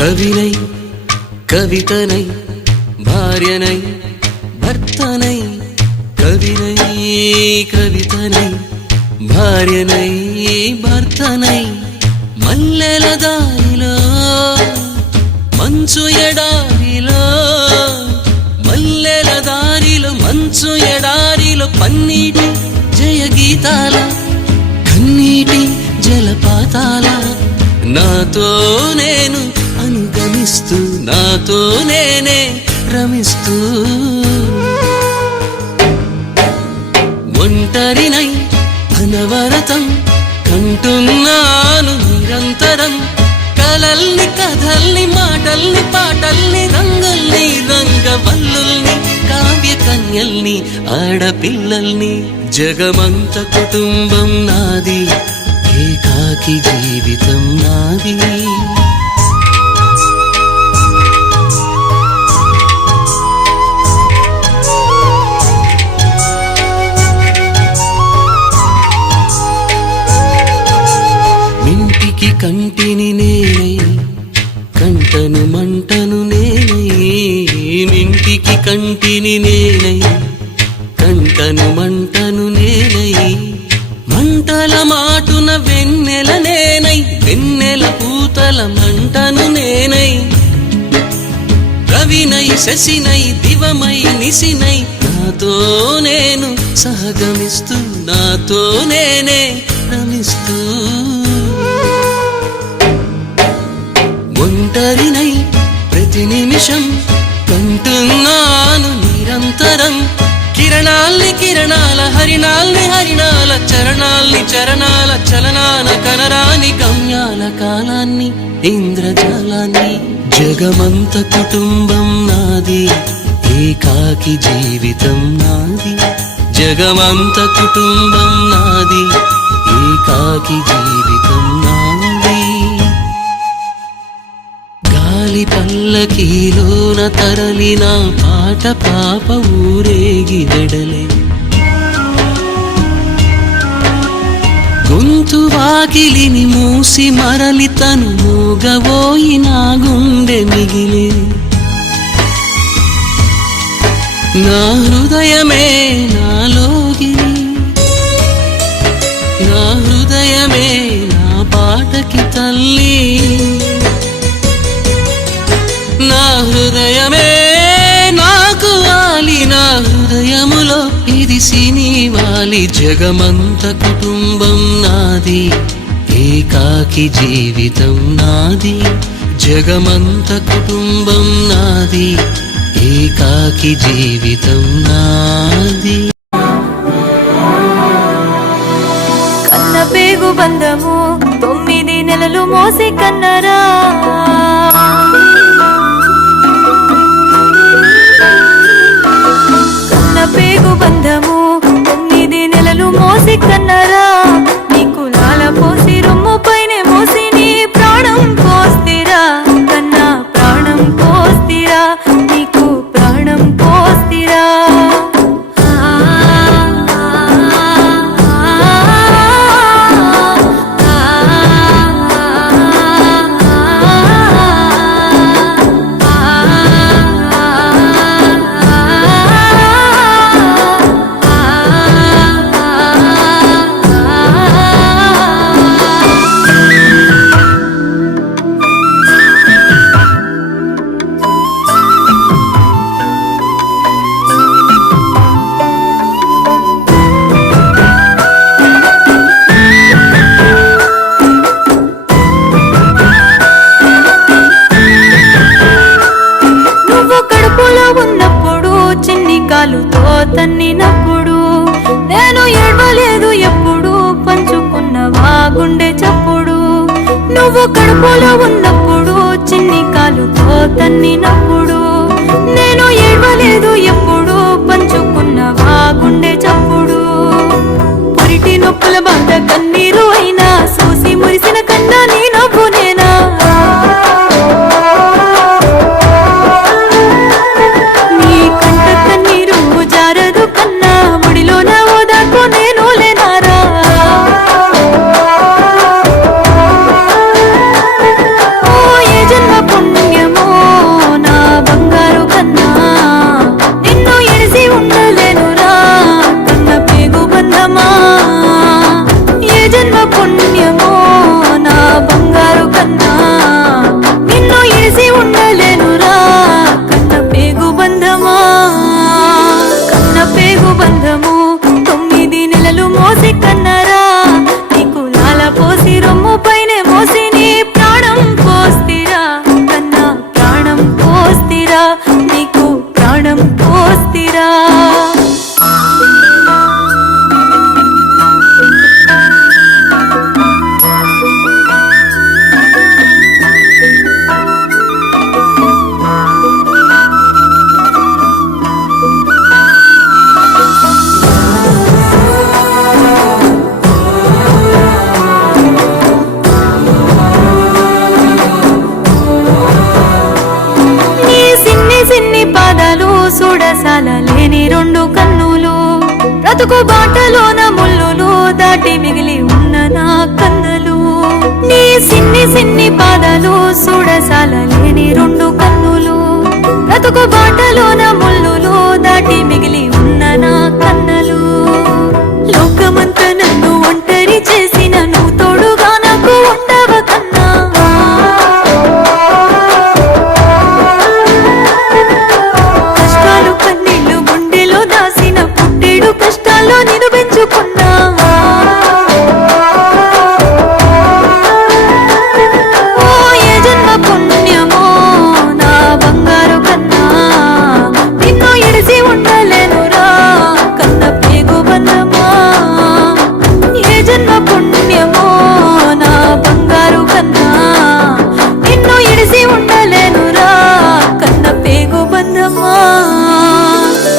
కవినై కవితనై భార్యనై భర్తనై కవినై కవితనై భార్యనై భర్తనై మల్లెల దారిలో మంచు ఎడారిలో మల్లెల దారిలో మంచు ఎడారిలో పన్నీటి జయ గీతాల కన్నీటి జలపాతాల నాతో నేను రమిస్తూ నాతో నేనే రమిస్తూ. ఒంటరినై అనవరతం కంటున్నాను నిరంతరం. కలల్ని కథల్ని మాటల్ని పాటల్ని రంగుల్ని రంగవల్లుల్ని కావ్య కన్యల్ని ఆడపిల్లల్ని జగమంత కుటుంబం నాది ఏకాకి జీవితం నాది. కంటిని నేనై కంటను మంటను నేనై మంటల మాటున వెన్నెల నేనై వెన్నెల పూతల మంటను నేనై. రవినై శశినై దివమై నిశినై నాతో నేను సహగమిస్తూ నాతో నేనే రమిస్తూ. ఒంటరినై ప్రతి నిమిషం కంటున్నాను నిరంతరం కిరణాల్ని కిరణాల హరిణాల్ని హరిణాల చరణాల్ని చరణాల చలనాల కనరాని గమ్యాల కాలాన్ని ఇంద్రజాలాన్ని జగమంత కుటుంబం నాది ఏకాకి జీవితం నాది జగమంత కుటుంబం నాది ఏకాకి జీవితం నాది. గాలి పల్లకీలోన తరలిన పాట పాప ఊరేగి వెడలే. గొంతు వాకిలిని మూసి మరలి తను మూగబోయి నా గుండె మిగిలే. నా హృదయమే నాలోగిని నా హృదయమే ఇది సినివాలి జగమంత కుటుంబం నాది ఏకాకి జీవితం నాది జగమంత కుటుంబం నాది ఏకాకి జీవితం నాది కన్న పేగు బంధము తొమ్మిది నెలలు మోసి కన్నర తన్నినప్పుడు నేను ఏడవలేదు ఎప్పుడు పంచుకున్న గుండె చప్పుడు. నువ్వు కడుపులో ఉన్నప్పుడు చిన్ని కాలుతో తన్నినప్పుడు నేను ఏడవలేదు ఎప్పుడు బ్రతుకు బాటలోన ముళ్ళును దాటి మిగిలి ఉన్న నా కన్నులు. నీ సిన్ని సిన్ని పాదాలు చూడసాల లేని రెండు కన్నులు. బ్రతుకు బాటలోన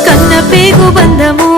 కన్న పేగు బందము